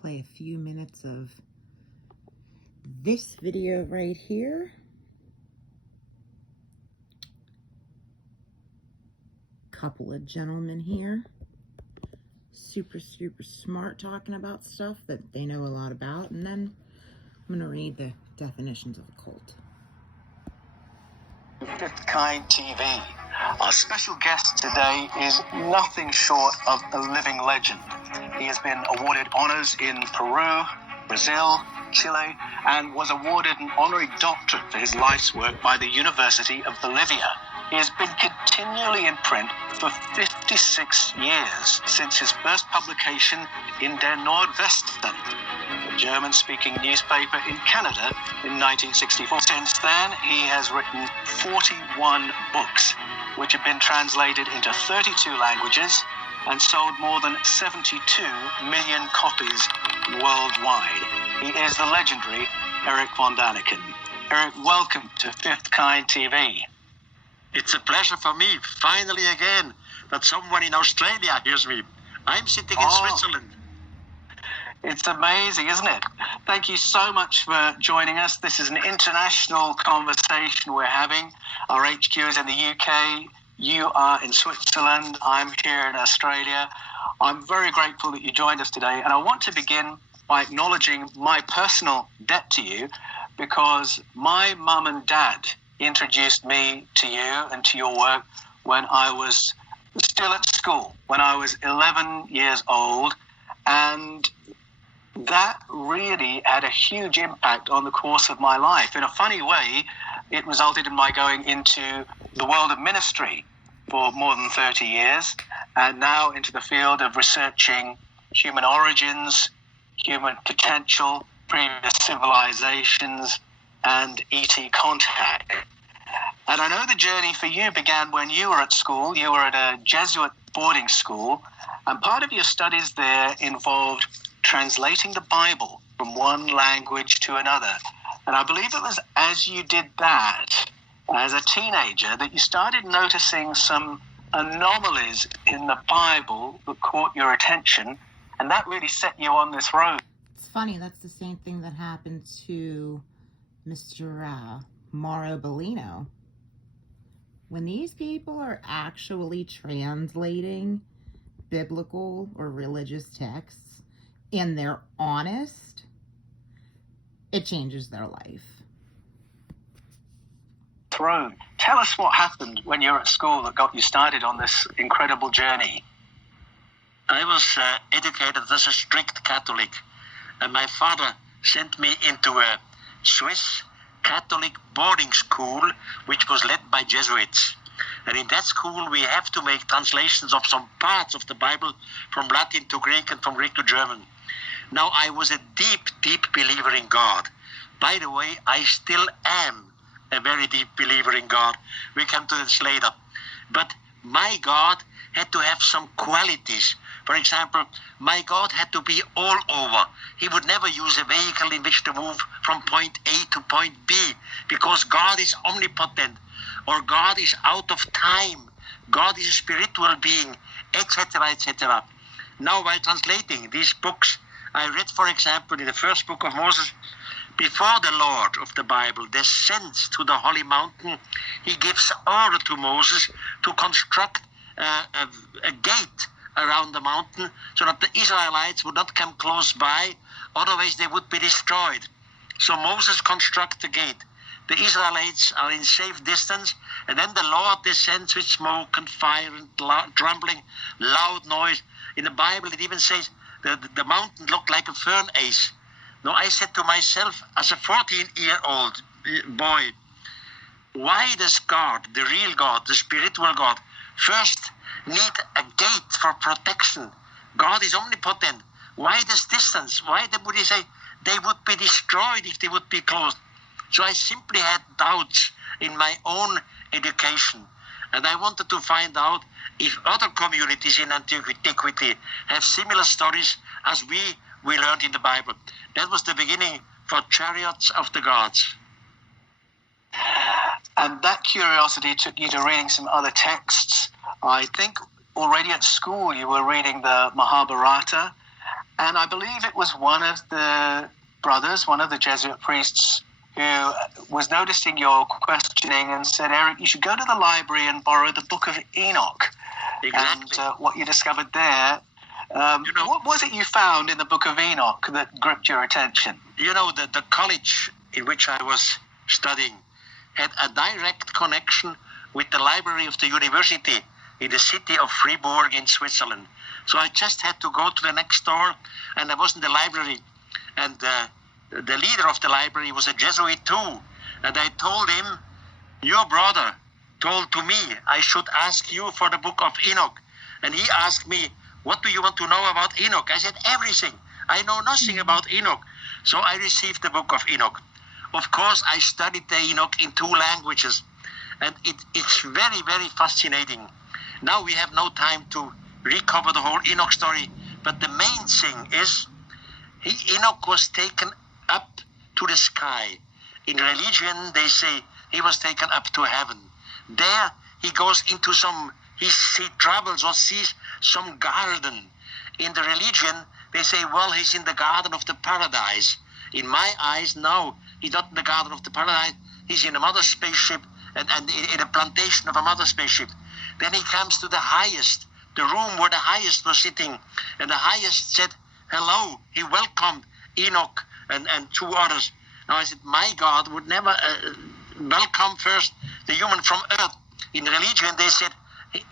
play a few minutes of this video right here. Couple of gentlemen here, super smart, talking about stuff that they know a lot about, and then I'm going to read the definitions of a cult. Fifth Kind TV. Our special guest today is nothing short of a living legend. He has been awarded honors in Peru, Brazil, Chile, and was awarded an honorary doctorate for his life's work by the University of Bolivia. He has been continually in print for 56 years, since his first publication in Der Nordwesten, a German-speaking newspaper in Canada, in 1964. Since then, he has written 41 books, which have been translated into 32 languages and sold more than 72 million copies worldwide. He is the legendary Eric von Daniken. Eric, welcome to Fifth Kind TV. It's a pleasure for me, finally again, that someone in Australia hears me. I'm sitting in Switzerland. It's amazing, isn't it? Thank you so much for joining us. This is an international conversation we're having. Our HQ is in the UK. You are in Switzerland. I'm here in Australia. I'm very grateful that you joined us today. And I want to begin by acknowledging my personal debt to you, because my mum and dad introduced me to you and to your work when I was still at school, when I was 11 years old, and that really had a huge impact on the course of my life. In a funny way, it resulted in my going into the world of ministry for more than 30 years, and now into the field of researching human origins, human potential, previous civilizations, and ET contact. And I know the journey for you began when you were at school. You were at a Jesuit boarding school, and part of your studies there involved translating the Bible from one language to another. And I believe it was as you did that, as a teenager, that you started noticing some anomalies in the Bible that caught your attention, and that really set you on this road. It's funny, that's the same thing that happened to Mr. Mauro Bellino. When these people are actually translating biblical or religious texts and they're honest, it changes their life. Through. Tell us what happened when you were at school that got you started on this incredible journey. I was educated as a strict Catholic, and my father sent me into a Swiss Catholic boarding school, which was led by Jesuits. And in that school, we have to make translations of some parts of the Bible from Latin to Greek and from Greek to German. Now, I was a deep believer in God. By the way, I still am a very deep believer in God. We come to this later. But my God had to have some qualities. For example, my God had to be all over. He would never use a vehicle in which to move from point A to point B, because God is omnipotent, or God is out of time. God is a spiritual being, etc., etc. Now, while translating these books, I read, for example, in the first book of Moses, before the Lord of the Bible descends to the holy mountain, he gives order to Moses to construct a gate around the mountain so that the Israelites would not come close by, otherwise they would be destroyed. So Moses constructs the gate. The Israelites are in safe distance, and then the Lord descends with smoke and fire and trembling, loud noise. In the Bible it even says the mountain looked like a furnace. Now I said to myself, as a 14-year-old boy, why does God, the real God, the spiritual God, first need a gate for protection? God is omnipotent. Why this distance? Why would he say they would be destroyed if they would be closed? So I simply had doubts in my own education. And I wanted to find out if other communities in antiquity have similar stories as we learned in the Bible. That was the beginning for Chariots of the Gods. And that curiosity took you to reading some other texts. I think already at school you were reading the Mahabharata, And I believe it was one of the brothers, one of the Jesuit priests, who was noticing your questioning and said, Eric, you should go to the library and borrow the Book of Enoch. Exactly. And what you discovered there, what was it you found in the Book of Enoch that gripped your attention? The college in which I was studying had a direct connection with the library of the university in the city of Fribourg in Switzerland. So I just had to go to the next door, and I was in the library, and the leader of the library was a Jesuit too. And I told him, your brother told to me I should ask you for the Book of Enoch. And he asked me, what do you want to know about Enoch? I said, everything. I know nothing about Enoch. So I received the Book of Enoch. Of course, I studied the Enoch in 2 languages. And it's very, very fascinating. Now we have no time to recover the whole Enoch story. But the main thing is, Enoch was taken up to the sky. In religion, they say he was taken up to heaven. There he goes into he travels or sees some garden. In the religion, they say, well, he's in the garden of the paradise. In my eyes, no, he's not in the garden of the paradise. He's in a mother spaceship and in a plantation of a mother spaceship. Then he comes to the highest, the room where the highest was sitting. And the highest said, hello. He welcomed Enoch and 2 others. Now I said, my God would never welcome first the human from earth. In religion, they said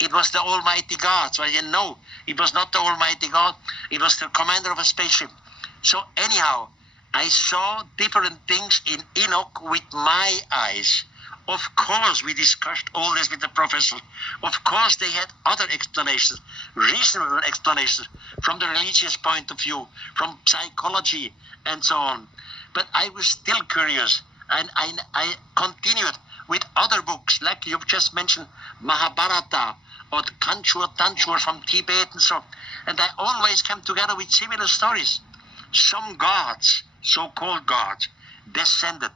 it was the Almighty God. So I said, no, it was not the Almighty God. It was the commander of a spaceship. So anyhow, I saw different things in Enoch with my eyes. Of course, we discussed all this with the professor. Of course, they had other explanations, reasonable explanations from the religious point of view, from psychology, and so on. But I was still curious, and I continued with other books, like you've just mentioned, Mahabharata, or Kanchur Tanchur from Tibet, and so on. And I always come together with similar stories. Some gods, so-called gods, descended.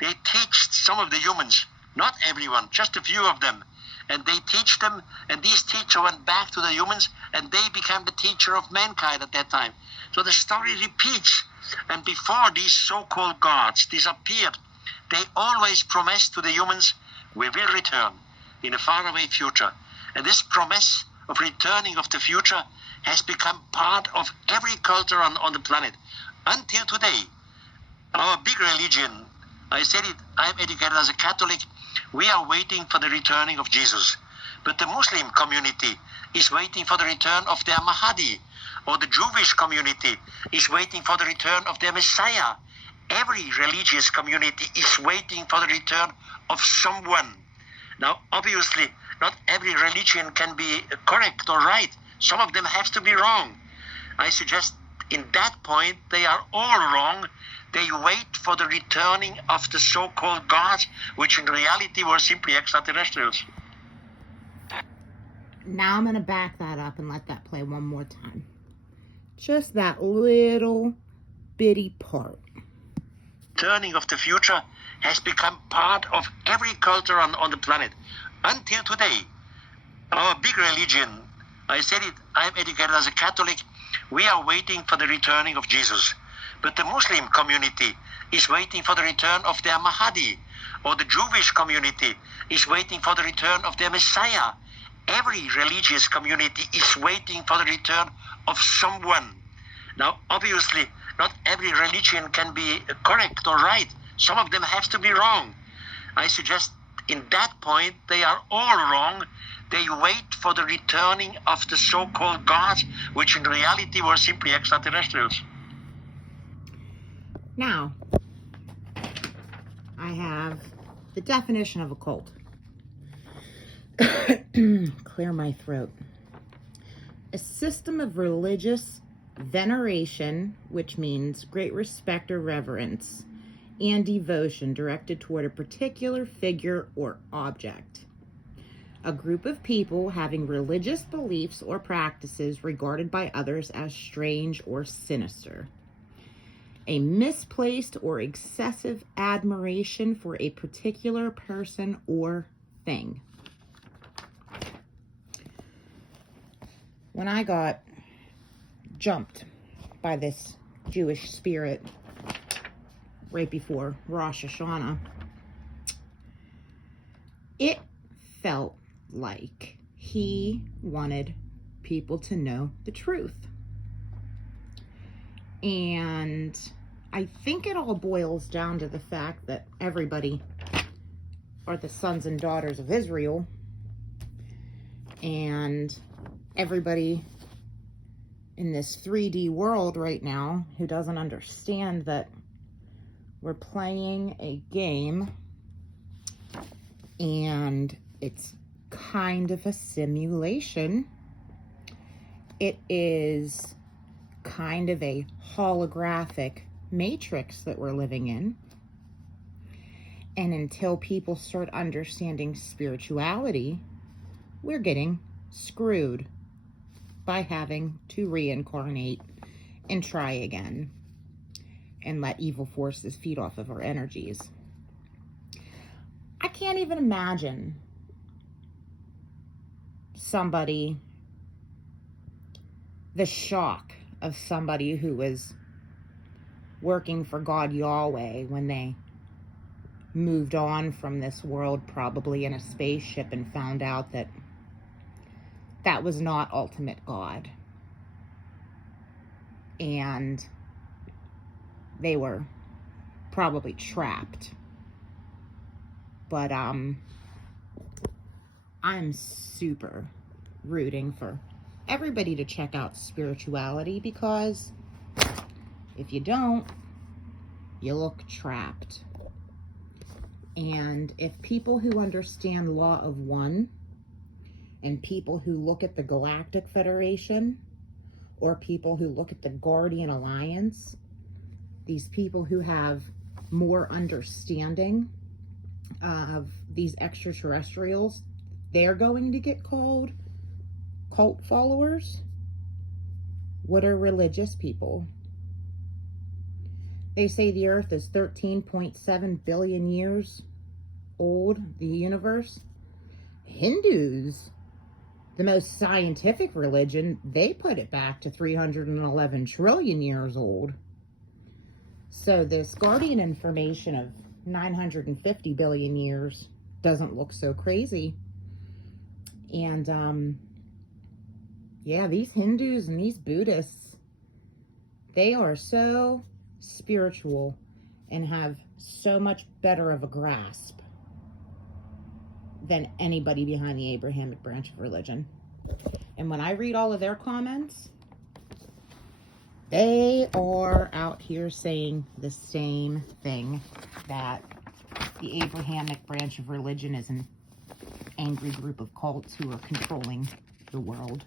They teach some of the humans, not everyone, just a few of them. And they teach them, and these teachers went back to the humans, and they became the teacher of mankind at that time. So the story repeats. And before these so-called gods disappeared, they always promised to the humans, we will return in a faraway future. And this promise of returning of the future has become part of every culture on the planet. Until today, our big religion, I said it, I'm educated as a Catholic, we are waiting for the returning of Jesus. But the Muslim community is waiting for the return of their Mahdi, or the Jewish community is waiting for the return of their Messiah. Every religious community is waiting for the return of someone. Now, obviously, not every religion can be correct or right. Some of them have to be wrong. I suggest in that point, they are all wrong. They wait for the returning of the so-called gods, which in reality were simply extraterrestrials. Now I'm going to back that up and let that play one more time. Just that little bitty part. Turning of the future has become part of every culture on the planet. Until today, our big religion, I said it, I'm educated as a Catholic, we are waiting for the returning of Jesus. But the Muslim community is waiting for the return of their Mahdi, or the Jewish community is waiting for the return of their Messiah. Every religious community is waiting for the return of someone. Now, obviously, not every religion can be correct or right. Some of them have to be wrong. I suggest in that point, they are all wrong. They wait for the returning of the so-called gods, which in reality were simply extraterrestrials. Now, I have the definition of a cult. Clear my throat. A system of religious veneration, which means great respect or reverence, and devotion directed toward a particular figure or object. A group of people having religious beliefs or practices regarded by others as strange or sinister. A misplaced or excessive admiration for a particular person or thing. When I got jumped by this Jewish spirit right before Rosh Hashanah. It felt like he wanted people to know the truth. And I think it all boils down to the fact that everybody are the sons and daughters of Israel, and everybody in this 3D world right now who doesn't understand that we're playing a game and it's kind of a simulation. It is kind of a holographic matrix that we're living in. And until people start understanding spirituality, we're getting screwed by having to reincarnate and try again and let evil forces feed off of our energies. I can't even imagine the shock of somebody who was working for God Yahweh when they moved on from this world, probably in a spaceship, and found out that that was not ultimate God. And they were probably trapped. But I'm super rooting for everybody to check out spirituality, because if you don't, you look trapped. And if people who understand law of one, and people who look at the Galactic Federation, or people who look at the Guardian Alliance, these people who have more understanding of these extraterrestrials, they're going to get called cult followers. What are religious people? They say the Earth is 13.7 billion years old, the universe. Hindus, the most scientific religion, they put it back to 311 trillion years old. So this Guardian information of 950 billion years doesn't look so crazy. And yeah, these Hindus and these Buddhists, they are so spiritual and have so much better of a grasp than anybody behind the Abrahamic branch of religion. And when I read all of their comments, they are out here saying the same thing, that the Abrahamic branch of religion is an angry group of cults who are controlling the world.